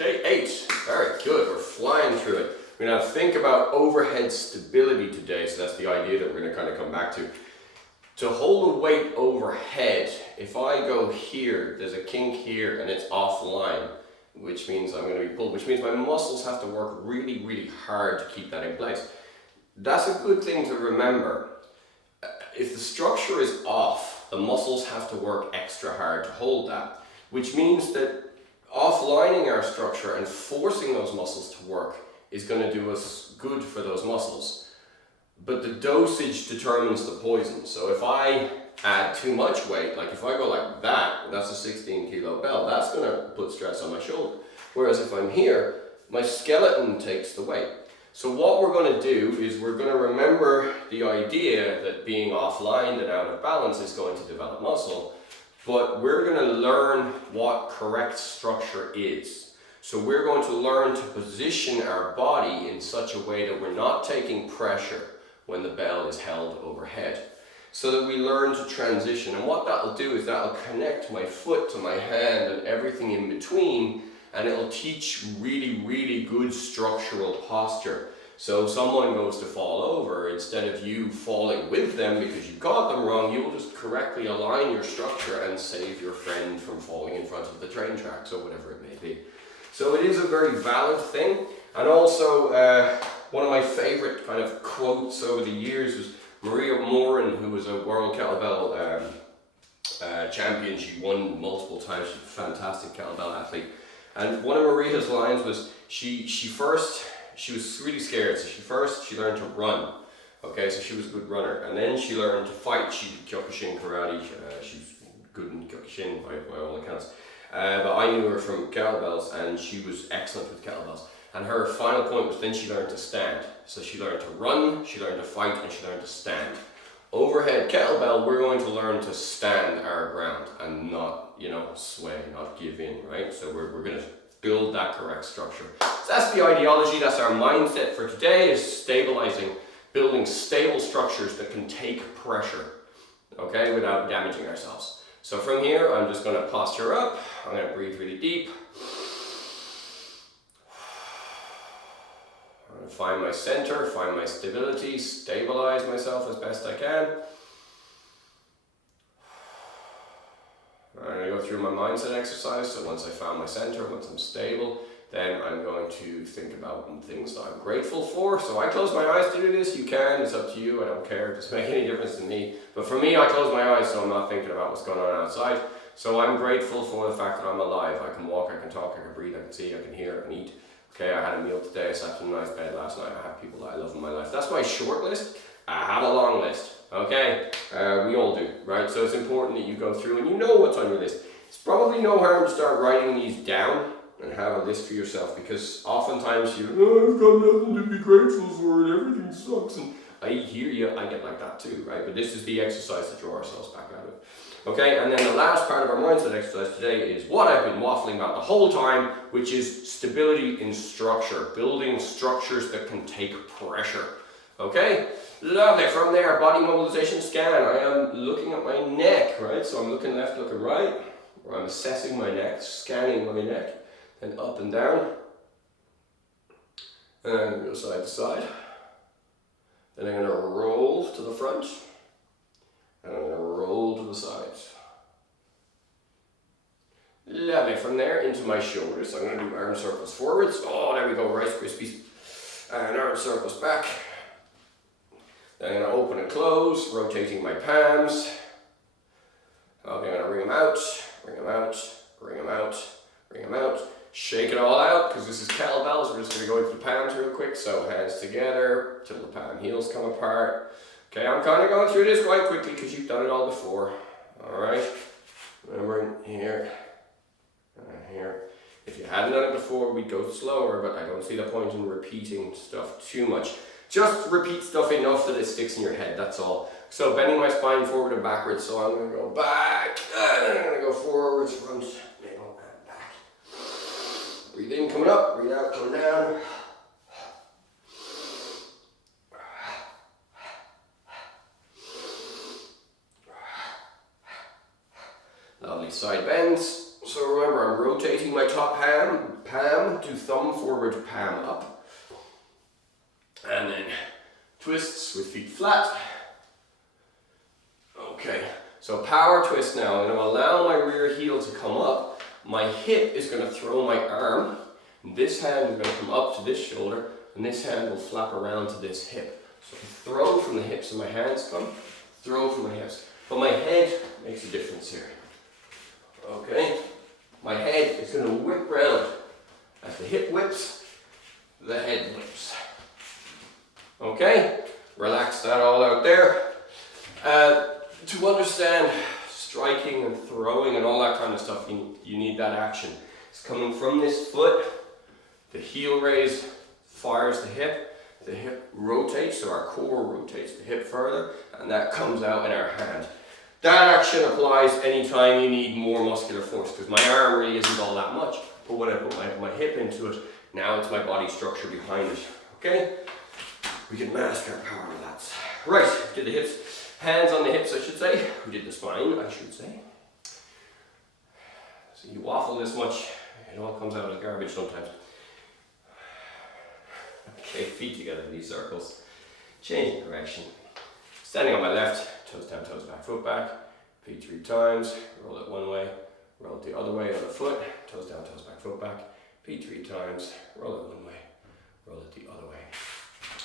day 8. Very good, we're flying through it. We're going to think about overhead stability today, so that's the idea that we're going to kind of come back to. To hold a weight overhead, if I go here, there's a kink here and it's offline, which means I'm going to be pulled, which means my muscles have to work really, really hard to keep that in place. That's a good thing to remember. If the structure is off, the muscles have to work extra hard to hold that, which means that offlining our structure and forcing those muscles to work is going to do us good for those muscles. But the dosage determines the poison. So if I add too much weight, like if I go like that, that's a 16 kilo bell, that's going to put stress on my shoulder. Whereas if I'm here, my skeleton takes the weight. So what we're going to do is we're going to remember the idea that being offline and out of balance is going to develop muscle, but we're going to learn what correct structure is. So we're going to learn to position our body in such a way that we're not taking pressure when the bell is held overhead, so that we learn to transition. And what that'll do is that'll connect my foot to my hand and everything in between, and it'll teach really, really good structural posture. So if someone goes to fall over, instead of you falling with them because you got them wrong, you will just correctly align your structure and save your friend from falling in front of the train tracks or whatever it may be. So it is a very valid thing. And also one of my favorite kind of quotes over the years was Maria Moran, who was a world kettlebell champion. She won multiple times. She's a fantastic kettlebell athlete. And one of Maria's lines was, she was really scared, so she learned to run. Okay, so she was a good runner. And then she learned to fight. She did Kyokushin karate. She's good in Kyokushin by all accounts. But I knew her from kettlebells, and she was excellent with kettlebells. And her final point was then she learned to stand. So she learned to run, she learned to fight, and she learned to stand. Overhead kettlebell, we're going to learn to stand our ground and not, sway, not give in, right? So we're going to build that correct structure. So that's the ideology, that's our mindset for today, is stabilizing, building stable structures that can take pressure, okay, without damaging ourselves. So from here, I'm just going to posture up. I'm going to breathe really deep. I'm going to find my center, find my stability, stabilize myself as best I can. I'm going to go through my mindset exercise. So once I found my center, once I'm stable, then I'm going to think about things that I'm grateful for. So I close my eyes to do this. You can, it's up to you. I don't care. It doesn't make any difference to me. But for me, I close my eyes so I'm not thinking about what's going on outside. So I'm grateful for the fact that I'm alive. I can walk, I can talk, I can breathe, I can see, I can hear, I can eat. Okay, I had a meal today. I slept in a nice bed last night. I have people that I love in my life. That's my short list. I have a long list. Okay, we all do, right? So it's important that you go through and you know what's on your list. It's probably no harm to start writing these down and have a list for yourself, because oftentimes I've got nothing to be grateful for and everything sucks. And I hear you, I get like that too, right? But this is the exercise to draw ourselves back out of. Okay, and then the last part of our mindset exercise today is what I've been waffling about the whole time, which is stability in structure, building structures that can take pressure. Okay, lovely. From there, body mobilization scan. I am looking at my neck, right? So I'm looking left, looking right, or I'm assessing my neck, scanning my neck. And up and down, and go side to side. Then I'm going to roll to the front, and I'm going to roll to the sides. Lovely. From there into my shoulders, I'm going to do arm circles forwards. Oh, there we go, Rice Krispies. And arm circles back. Then I'm going to open and close, rotating my palms. Okay, I'm going to wring them out, wring them out, wring them out, wring them out. Shake it all out, because this is kettlebells. We're just going to go into the palms real quick. So hands together till the palm heels come apart. Okay, I'm kind of going through this quite quickly because you've done it all before. Alright, remembering here and here. If you hadn't done it before, we'd go slower, but I don't see the point in repeating stuff too much. Just repeat stuff enough that it sticks in your head, that's all. So bending my spine forward and backwards, so I'm going to go back, and then I'm going to go forwards, front, middle, and back. Breathe in, coming up, breathe out, coming down. Lovely side bends. So remember, I'm rotating my top palm down to thumb forward, palm up. And then twists with feet flat. Okay, so power twist now. I'm going to allow my rear heel to come up. My hip is going to throw my arm. This hand is going to come up to this shoulder, and this hand will flap around to this hip. So throw from the hips, and my hands come, throw from my hips. But my head makes a difference here. Okay, my head is going to whip round. As the hip whips, the head whips. Okay, relax that all out there. To understand striking and throwing and all that kind of stuff, you need that action. It's coming from this foot. The heel raise fires the hip rotates, so our core rotates the hip further, and that comes out in our hand. That action applies anytime you need more muscular force, because my arm really isn't all that much, but when I put my hip into it, now it's my body structure behind it. Okay? We can master our power lats. Right, did the hips, hands on the hips I should say, we did the spine I should say. So you waffle this much, it all comes out as garbage sometimes. Okay, feet together in these circles. Change direction. Standing on my left, toes down, toes back, foot back. Feet 3 times. Roll it one way, roll it the other way on the foot. Toes down, toes back, foot back. Feet 3 times. Roll it one way, roll it the other way.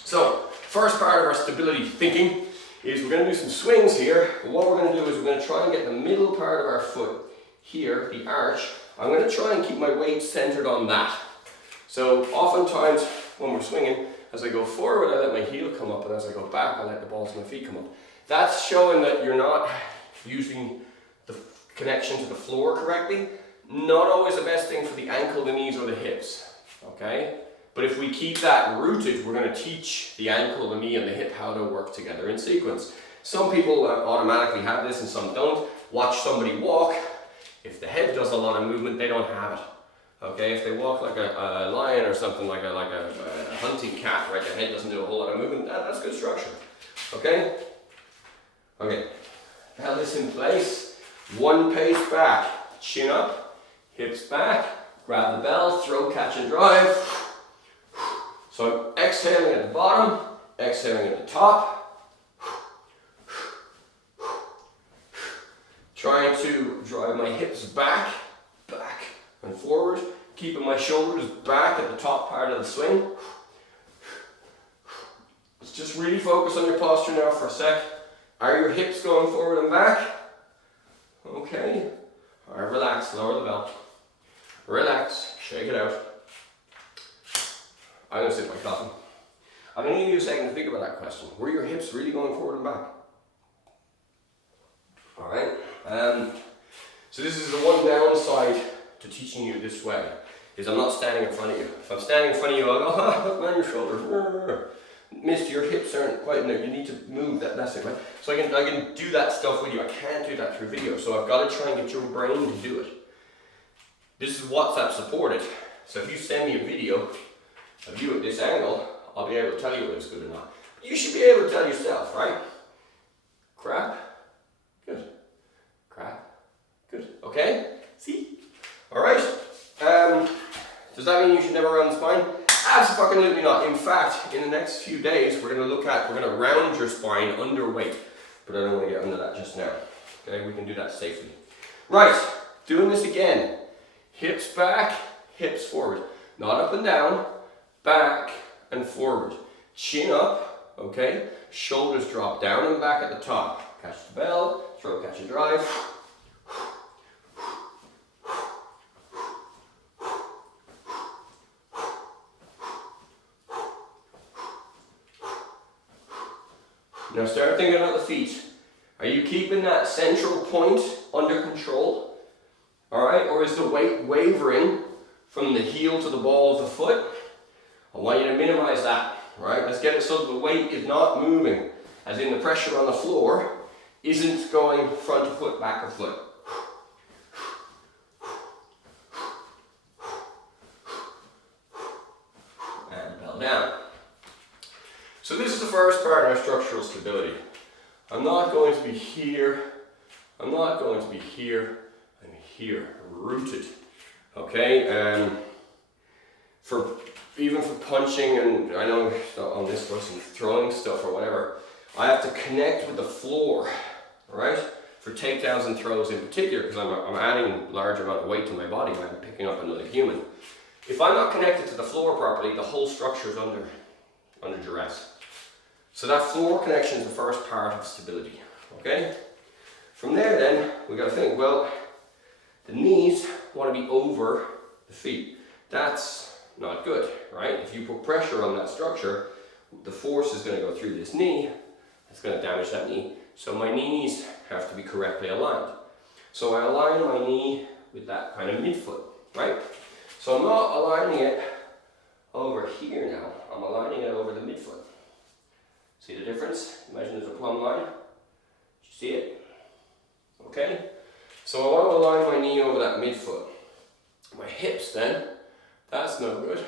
So, first part of our stability thinking is we're going to do some swings here. But what we're going to do is we're going to try and get the middle part of our foot here, the arch. I'm going to try and keep my weight centered on that. So, oftentimes, when we're swinging, as I go forward, I let my heel come up, and as I go back, I let the balls of my feet come up. That's showing that you're not using the connection to the floor correctly. Not always the best thing for the ankle, the knees, or the hips, okay? But if we keep that rooted, we're going to teach the ankle, the knee, and the hip how to work together in sequence. Some people automatically have this and some don't. Watch somebody walk. If the head does a lot of movement, they don't have it. Okay, if they walk like a lion or something, like a hunting cat, right, their head doesn't do a whole lot of movement, that's good structure. Okay? Okay, held this in place, one pace back, chin up, hips back, grab the bell, throw, catch and drive. So I'm exhaling at the bottom, exhaling at the top. Trying to drive my hips back and forward, keeping my shoulders back at the top part of the swing. Let's just really focus on your posture now for a sec. Are your hips going forward and back? Okay. All right, relax, lower the belt. Relax, shake it out. I'm going to sip my coffee. I'm going to give you a second to think about that question. Were your hips really going forward and back? All right. So this is the one downside to teaching you this way, is I'm not standing in front of you. If I'm standing in front of you, I'll go, look on your shoulders. Missed, your hips aren't quite in there. You need to move that's it, right? So I can do that stuff with you. I can't do that through video, so I've got to try and get your brain to do it. This is WhatsApp supported. So if you send me a video of you at this angle, I'll be able to tell you whether it's good or not. You should be able to tell yourself, right? Crap, good. Crap, good. Okay? See? Alright. Does that mean you should never round the spine? Absolutely not. In fact, in the next few days, we're going to round your spine underweight. But I don't want to get under that just now. Okay, we can do that safely. Right, doing this again. Hips back, hips forward. Not up and down, back and forward. Chin up, okay? Shoulders drop down and back at the top. Catch the bell, throw, catch and drive. Now start thinking about the feet. Are you keeping that central point under control? Alright, or is the weight wavering from the heel to the ball of the foot? I want you to minimize that. Alright, let's get it so that the weight is not moving, as in the pressure on the floor isn't going front of foot, back of foot. And bell down. So this is the first part of our structural stability. I'm not going to be here, I'm not going to be here, I'm here, rooted. Okay, even for punching, and I know on this person throwing stuff or whatever, I have to connect with the floor, right? For takedowns and throws in particular, because I'm adding a large amount of weight to my body when I'm picking up another human. If I'm not connected to the floor properly, the whole structure is under duress. So that floor connection is the first part of stability, okay? From there then, we got to think, well, the knees want to be over the feet. That's not good, right? If you put pressure on that structure, the force is going to go through this knee, it's going to damage that knee. So my knees have to be correctly aligned. So I align my knee with that kind of midfoot, right? So I'm not aligning it over here now, I'm aligning it over the midfoot. See the difference? Imagine there's a plumb line. Did you see it? Okay? So I want to align my knee over that midfoot. My hips then, that's no good.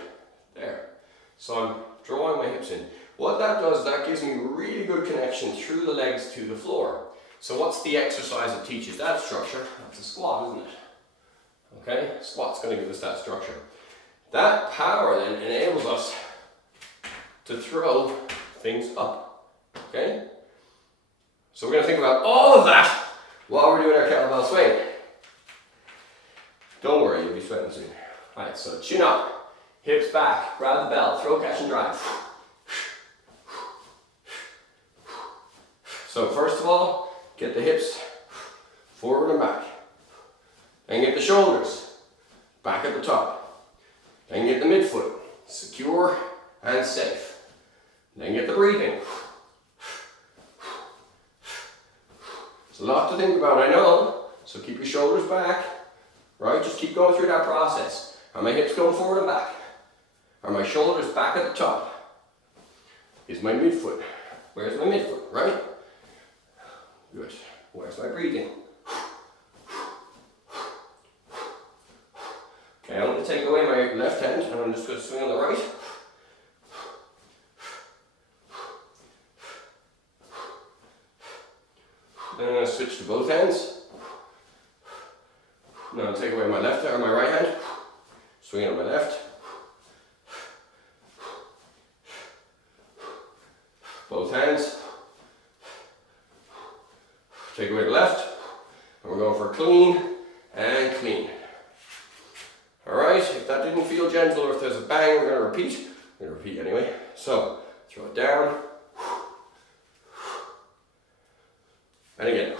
There. So I'm drawing my hips in. What that does, that gives me really good connection through the legs to the floor. So what's the exercise that teaches that structure? That's a squat, isn't it? Okay? Squat's going to give us that structure. That power then enables us to throw things up. Okay? So we're going to think about all of that while we're doing our kettlebell swing. Don't worry, you'll be sweating soon. Alright, so chin up, hips back, grab the belt, throw, catch and drive. So first of all, get the hips forward and back. Then get the shoulders back at the top. Then get the midfoot secure and safe. Then get the breathing. It's a lot to think about, I know, so keep your shoulders back, right? Just keep going through that process. Are my hips going forward and back? Are my shoulders back at the top? Is my midfoot? Where's my midfoot, right? Good. Where's my breathing? Okay, I'm going to take away my left hand and I'm just going to swing on the right. Then I'm going to switch to both hands. Now I'll take away my left or my right hand. Swing it on my left. Both hands. Take away the left. And we're going for clean and clean. Alright, if that didn't feel gentle or if there's a bang, we're going to repeat. We're going to repeat anyway. So, throw it down. And again.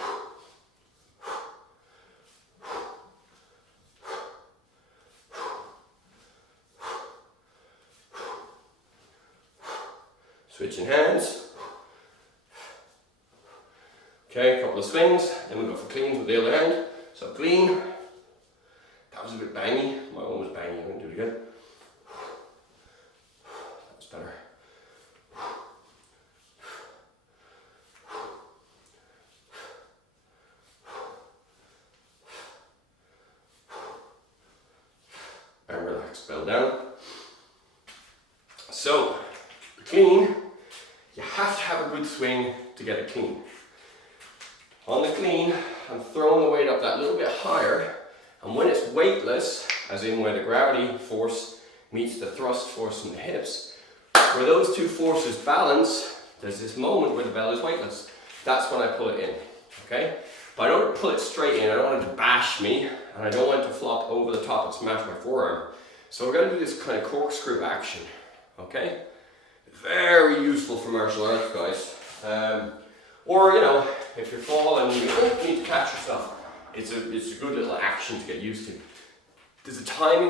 Switching hands. Okay, a couple of swings, then we go for cleans with the other hand. So clean. That was a bit bangy. My one was bangy, I'm going to do it again. That's better. And relax, bell down. So, clean, you have to have a good swing to get it clean. On the clean, I'm throwing the weight up that little bit higher, and when it's weightless, as in where the gravity force meets the thrust force from the hips, where those two forces balance, there's this moment where the bell is weightless. That's when I pull it in, okay? But I don't want to pull it straight in, I don't want it to bash me, and I don't want it to flop over the top and smash my forearm. So we're going to do this kind of corkscrew action, okay? Very useful for martial arts, guys. Or, you know, if you're falling and you need to catch yourself, it's a good little action to get used to. There's a timing